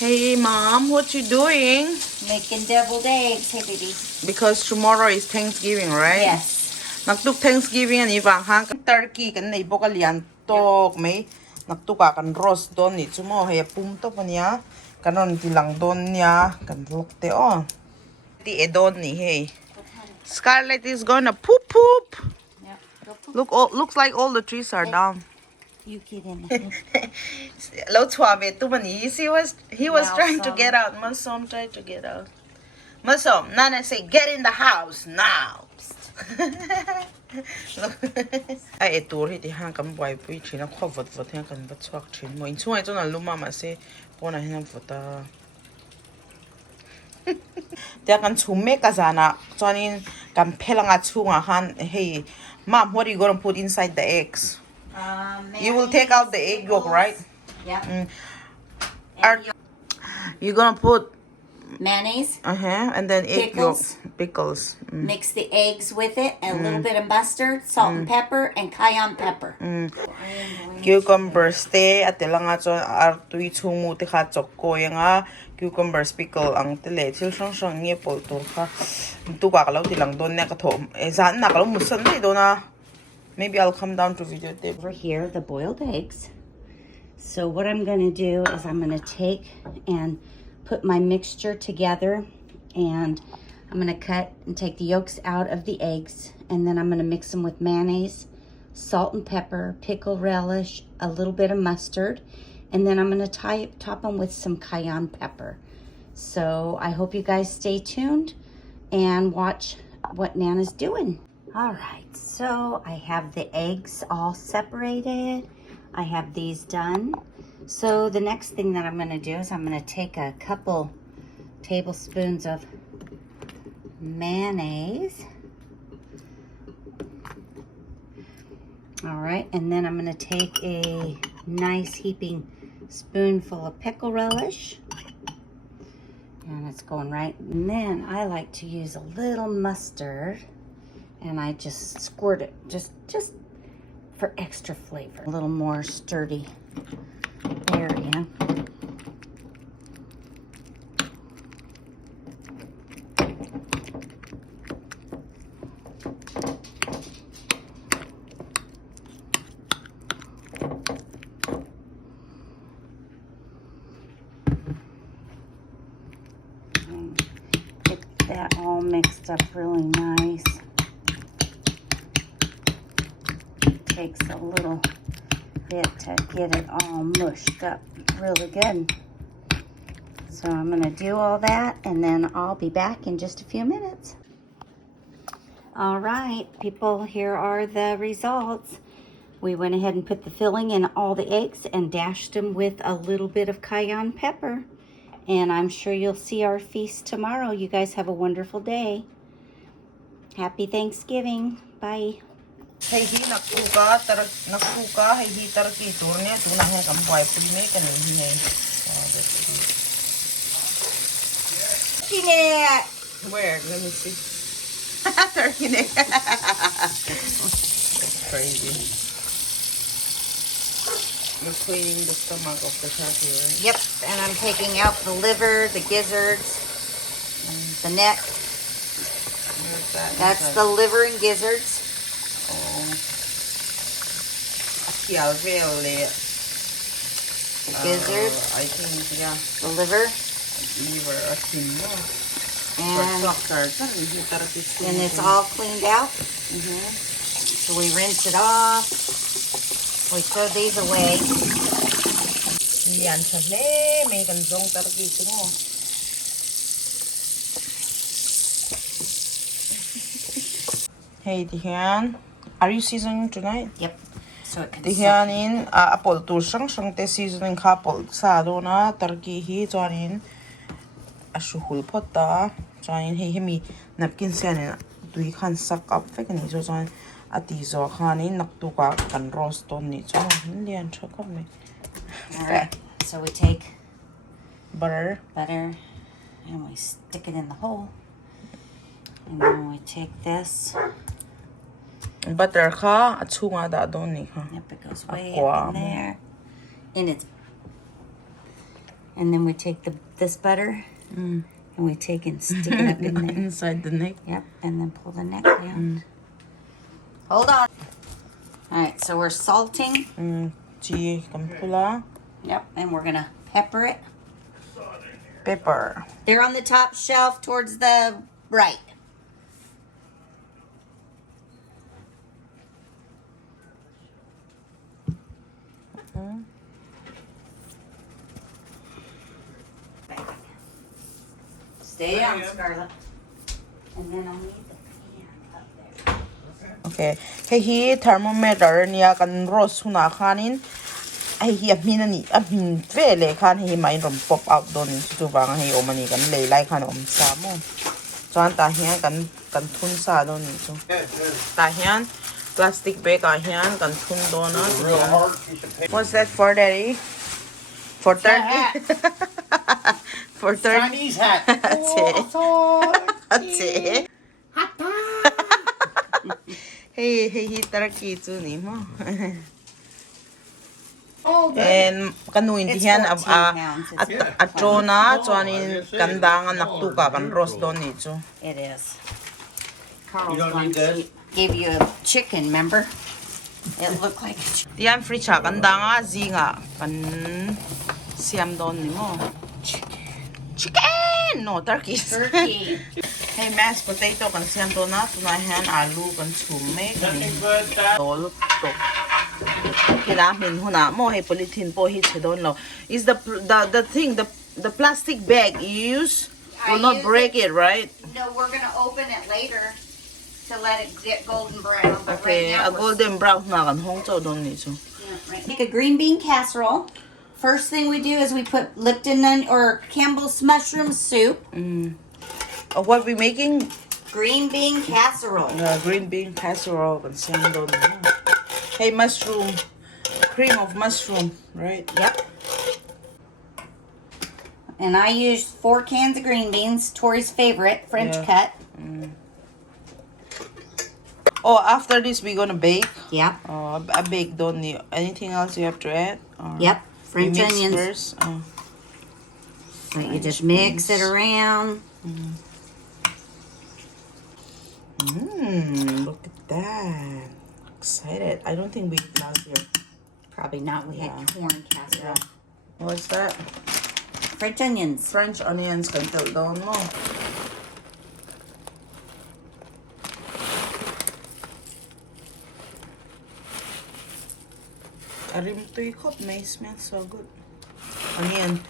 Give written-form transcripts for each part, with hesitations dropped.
Hey mom, what you doing? Making deviled eggs. Hey, baby. Because tomorrow is Thanksgiving, right? Yes. Nagtuk Thanksgiving and ibang hang turkey kan na ibo kalian tok may nagtuka kan roast don ni sumo hay pumto pa niya kanon tilang don niya kan lukte oh. Ti edon ni hey. Scarlett is gonna poop poop. Yep. Go poop. Looks like all the trees are down. You get in there. Low twabe tu mani. He was trying to Malsom. get out. Masom tried to get out. Masom, Nana say get in the house now. Ai etur hi ti hang kam boy pui china khowot vot hang kan bat swak chin mo in chuai chona luma ma se pona hinam vota. Dia kan chume ka zana chonin kan phelanga chunga han hey mom, what are you going to put inside the eggs? You will take out the egg yolk, right? Yep. You're gonna put Mayonnaise. and then egg Pickles. yolk, pickles. Mix the eggs with it, and a little bit of mustard, salt and pepper, and cayenne pepper. Cucumbers te at lang nga artui chumu te kha chokko nga cucumbers pickle ang tele til sang sang nge pol tur kha tu ka lo ti lang don ne ka thom e zan na ka lo musan dei do na. Maybe I'll come down to video tape. Over here, the boiled eggs. So what I'm going to do is I'm going to take and put my mixture together, and I'm going to cut and take the yolks out of the eggs, and then I'm going to mix them with mayonnaise, salt and pepper, pickle relish, a little bit of mustard, and then I'm going to top them with some cayenne pepper. So I hope you guys stay tuned and watch what Nana's doing. All right, so I have the eggs all separated. I have these done. So the next thing that I'm going to do is I'm going to take a couple tablespoons of mayonnaise. All right, and then I'm going to take a nice heaping spoonful of pickle relish. And it's going right. And then I like to use a little mustard. And I just squirt it, just for extra flavor. A little more sturdy area. And get that all mixed up really nice. Takes a little bit to get it all mushed up really good. So I'm going to do all that, and then I'll be back in just a few minutes. All right, people, here are the results. We went ahead and put the filling in all the eggs and dashed them with a little bit of cayenne pepper. And I'm sure you'll see our feast tomorrow. You guys have a wonderful day. Happy Thanksgiving. Bye. Hey hi naktuka hey hi turkey tur ne tu na he kam boy puli me kan hi he. Where? Let me see. Turkey neck. Crazy. You're cleaning the stomach of the turkey, right? Yep, and I'm taking out the liver, the gizzards, and the neck. Where's that? That's the liver and gizzards. Yeah, really. The gizzards, I think, yeah. the liver, Liver, and it's all cleaned out. So we rinse it off. We throw these away. Yan sahle, may kanzong turkey mo. Hey, Tihan, are you seasoning tonight? Yep. So it can Tihanin, apol tur sang te seasoning kapol sa do na turkey hi chuanin asuhul pota chuanin hei hemi napkin sianin tui khan sak up fek ni so chuan ati zo khanin naktuka kan roast ton ni chuan lian thakap me. All right. So we take Butter. and we stick it in the hole. And then we take this. Butter ka at chunga da don ni ha. Yep, it goes way Aqua. up in there. And it's And then we take this butter and we take and stick it up in there. Inside the neck. Yep, and then pull the neck down. Hold on. All right, so we're salting. Chi kampula. Yep, and we're gonna pepper it. Pepper. They're on the top shelf towards the right. Stay down, Scarlett. And then I'll need the pan up there. Okay. Hey, he thermometer niya kan roast huna kanin. Ay, hi amin ni amin vele kan hi mai rom pop out don tu bang hi omani kan lay lai kan om sa mo. Chuan ta hian kan thun sa don ni chu. Ta hian plastic bag a hian kan thun don na. What's that for, Daddy? For turkey? For turkey. Chinese hat. That's it. That's it. Hey, turkey too ni mo. And kanuin It's diyan 14 pounds. at na chuanin kandangan naktuka kan roast don ni chu. It is. You Carl's don't one need this? gave you a chicken, remember? It looked like a chicken. Diyan free cha kandanga zinga kan siam don ni mo. Chicken! No, turkey. Turkey. Hey, mashed potato kan siam don na tunahan alu kan chume kan Nothing but that. tol tok. Kinamin huna mo hey polythene po hit don lo. Is the thing the plastic bag you use I will not use break it, right? No, we're gonna open it later to let it get golden brown. But Okay, right now a golden brown na kan hong chao don ni chu. right. Make a green bean casserole. First thing we do is we put Lipton or Campbell's mushroom soup. What we making? Green bean casserole. Green bean casserole kan siam don ni. Hey, mushroom, cream of mushroom, right? Yep. And I used 4 cans of green beans, Tory's favorite, French Yeah. cut. Oh, after this we gonna bake. Yep. I bake don't need anything else you have to add. Or Yep. you French mix onions. first. Oh. So you just mix it around. Look at that. Excited. I don't think we did last year. Probably not. We had corn casserole. What's that? French onions. French onions can tell down mo. Arim to ikop may smell so good. Onion.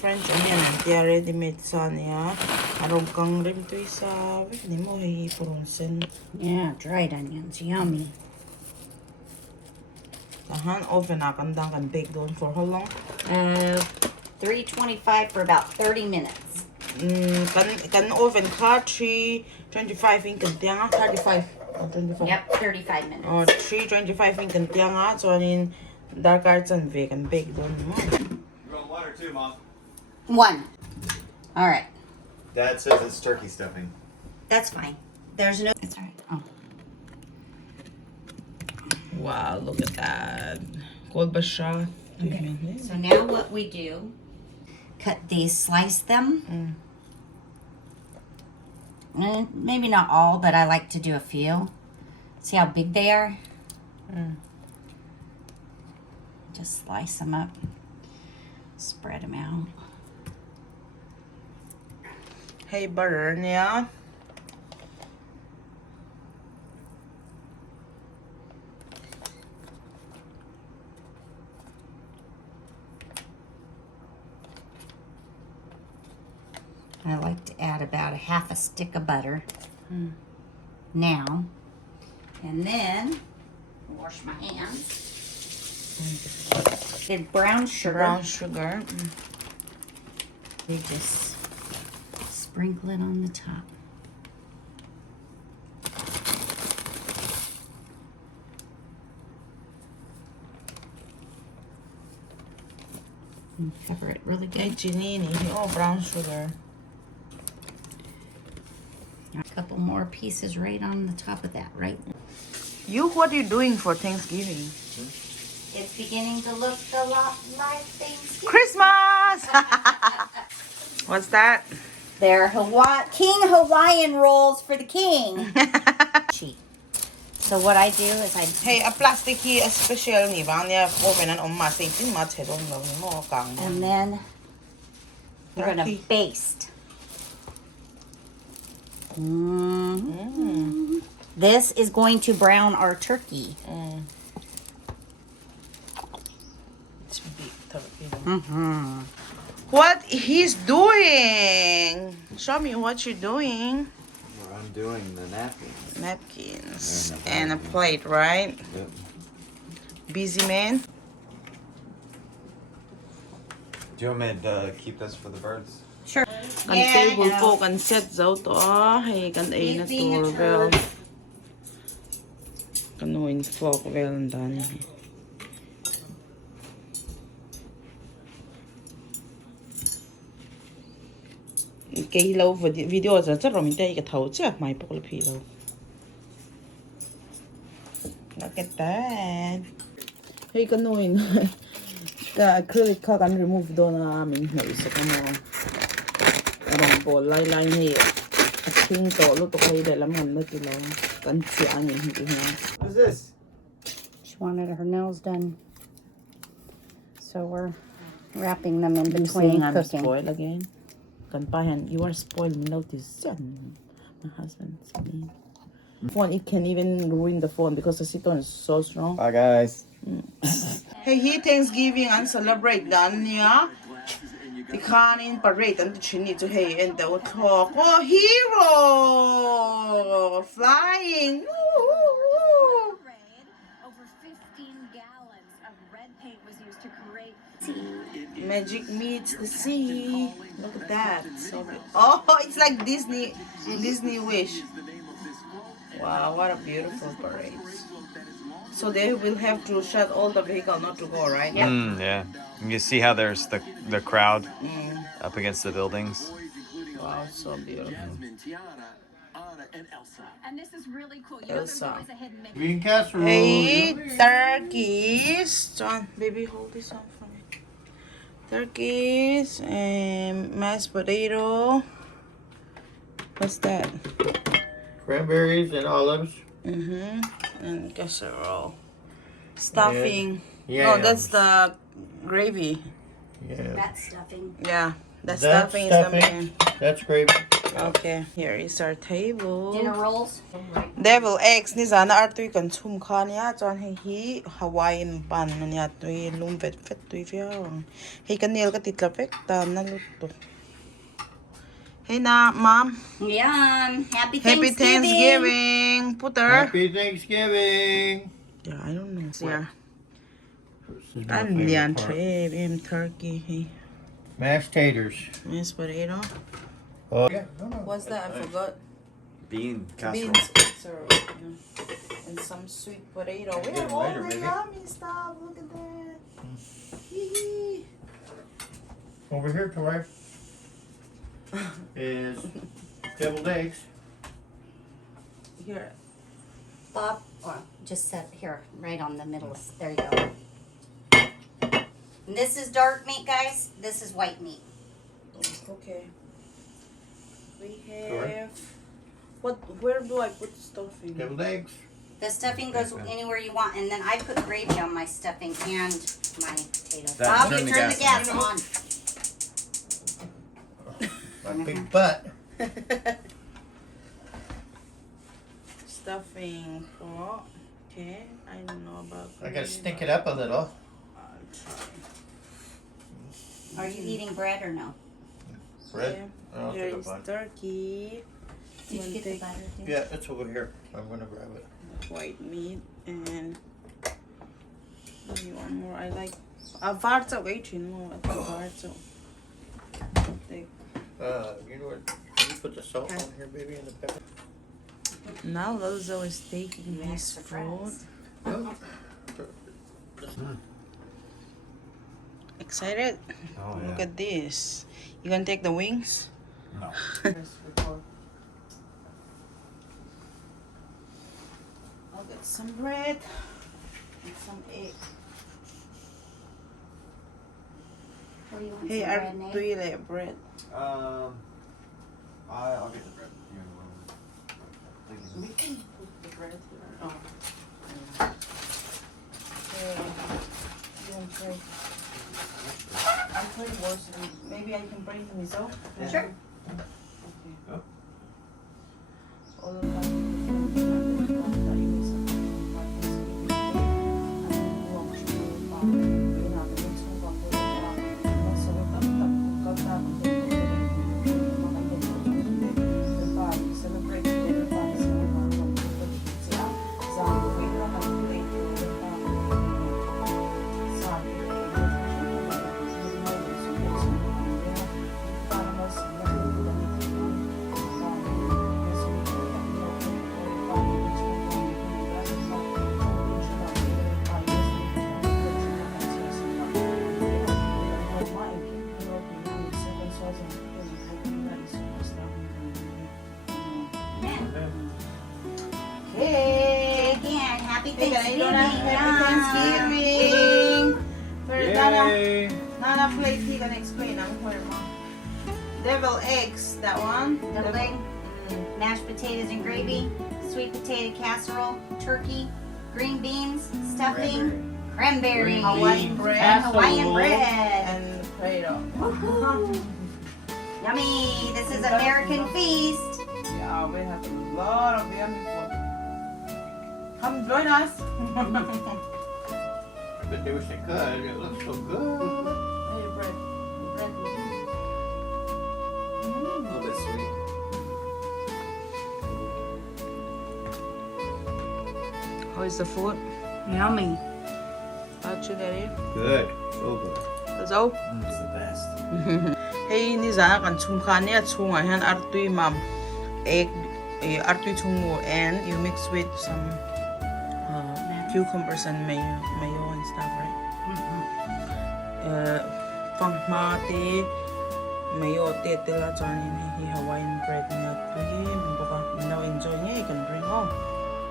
French onion and they ready made sa niya. Arog kang rim to isa. Ni mo hey purunsen. Yeah, dried onions. Yummy. Tahan oven akandang kan bake doon for how long? 325 for about 30 minutes. Kan oven ka 325 in kantianga 35. 25. Yep, 35 minutes. Oh, 325 in kantianga so in dark arts and vegan bake doon mo. You want 1 or 2, Mom? 1. All right. Dad says it's turkey stuffing. That's fine. There's no... That's all right. Oh. Wow, look at that. Cold ba siya? Okay. So now what we do, cut these, slice them. Maybe not all, but I like to do a few. See how big they are? Just slice them up. Spread them out. Hey, butter niya. I like to add about a half a stick of butter now. And then, wash my hands. Get brown sugar. Brown sugar. We just sprinkle it on the top. And cover it really Hey, good. chinini. Oh, brown sugar. A couple more pieces right on the top of that, right? You, what are you doing for Thanksgiving? It's beginning to look a lot like Thanksgiving. Christmas! What's that? They're King Hawaiian rolls for the king. Cheap. So what I do is I Hey, a plastic key, a special ni bang niya oven and ma say tin ma che dong no mo kang. and then we're gonna Turkey. baste. This is going to brown our turkey. It's big turkey. What he's doing? Show me what you're doing. What I'm doing, the napkins. Napkins And a and a plate, right? Yep. Busy man. Do you want me to keep this for the birds? Sure. Kan table po kan set zo to. Hey, kan ay na doorbell. Kanuin fork well and done. Cái lâu video giờ rất là mình đây cái thấu chứ mày bốc là phi lâu. Look at that. Hey, kanuin. The acrylic ka kan remove do na mình hiểu sa kamo. Ang po lai ni. King to lo to kay de laman na kilo. Kan si ani hindi na. What's this? She wanted her nails done. So we're wrapping them in between I'm cooking. spoiled again. Kan pahan, you are spoiled. Me notice. My husband. Phone, it can even ruin the phone because the siton is so strong. Bye, guys. Hey, he Thanksgiving and celebrate dan niya. The kanin parade and the chini to hey and the talk. Oh, hero flying. Woo! Over 15 gallons of red paint was used to create. Magic meets the sea. Look at that. So oh, it's like Disney Wish. Wow, what a beautiful parade. So they will have to shut all the vehicle not to go, right? Yeah. You see how there's the crowd up against the buildings? Wow, so beautiful. And this is really cool. You know, there's Elsa. always a hidden menu. Green casserole. Hey, turkeys. John, baby, hold this on for me. Turkeys and mashed potato. What's that? Cranberries and olives. And casserole. Stuffing. Yeah. Oh, that's the gravy. Yeah. That's stuffing. Yeah, the That's stuffing is the stuffing. main. That's gravy. Okay, here is our table. Dinner rolls. Devil eggs ni zana artui kan chum kha niya chuan hi Hawaiian bun niya tui lum vet tui fiang hi kan nel ka titla vek ta na lut to. Hey na mom, Yum. Happy happy Thanksgiving. Putter. Happy Thanksgiving. Yeah, I don't know. Yeah. This is my And favorite yan part. tray turkey. Hey, Mashed taters. mashed potato. Oh yeah. No. What's that? I forgot. Bean casserole. Beans casserole. Yeah. And some sweet potato. We Get have 'em all later, the baby. yummy stuff. Look at that. Hee. Over here, Tory, is deviled eggs. Here. Bob, or just set here, right on the middle. There you go. And this is dark meat, guys. This is white meat. Okay. We Alright. have. What? Where do I put the stuffing? Deviled eggs. The stuffing goes anywhere you want, and then I put gravy on my stuffing and my potatoes. That- Bob, turn you the turn the gas gas on. My big butt. Stuffing. Oh, okay. I don't know about. I gotta gravy, stick but it up a little. I'll try. Are you eating bread or no? Bread. I'll Here take a is bite. turkey. Did you One get the take butter? Dude? Yeah, it's over here. I'm gonna grab it. white meat and maybe one more. I like varzo waiting more. I think varzo. Take. You know what? Can you put the salt on here, baby, and the pepper? Now Lozo is taking You his asked for food. fries. Oh. Excited? Oh, Look yeah. at this. You gonna take the wings? No. I'll get some bread and some egg. Or you want Hey, some are bread, Nate? do you like bread? I'll get the bread. We can put the bread here. Oh. You want bread? I'll try worse. Maybe I can bring the miso. Sure. Okay. Oh. All of that. Hey, again, happy Thanksgiving. Thanksgiving. Yay! Nana plate, he can explain. Devil eggs, that one. Double egg, mashed potatoes and gravy, sweet potato casserole, turkey, green beans, stuffing, cranberry, Hawaiian bread. and Hawaiian bread. And Play-Doh. Woohoo. Yummy! This is American Feast. Yeah, we have a lot of yummy food. Come join us. But they wish they could. It looks so good. Hey, bread. Bread. A little bit sweet. How is the food? Yummy. How'd you get it? Good. So good. Let's go. It's the best. Hey, ni zana kan chungkua ni chunga han artui mam egg artui chungmu and you mix with some cucumbers and mayo and stuff, right? Fang ma te mayo te la chani ni Hawaiian bread ni artui boka now enjoy ni you can bring home.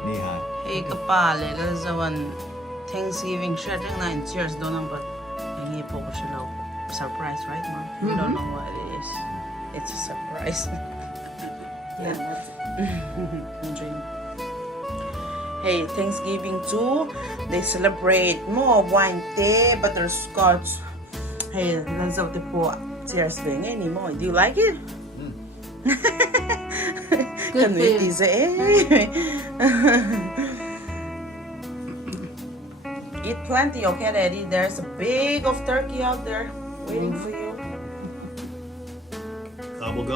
Knee high. Hey, kapale la zawan Thanksgiving shirt na in cheers do number. Hingi po ko siya surprise, right, Mom? You don't know what it is. It's a surprise. Yeah. Enjoy. Hey, Thanksgiving too. They celebrate more wine tea, butterscotch. Hey, let's have the po. Cheers thing anymore. Do you like it? Good Eat plenty, okay, Daddy? There's a big of turkey out there waiting for you.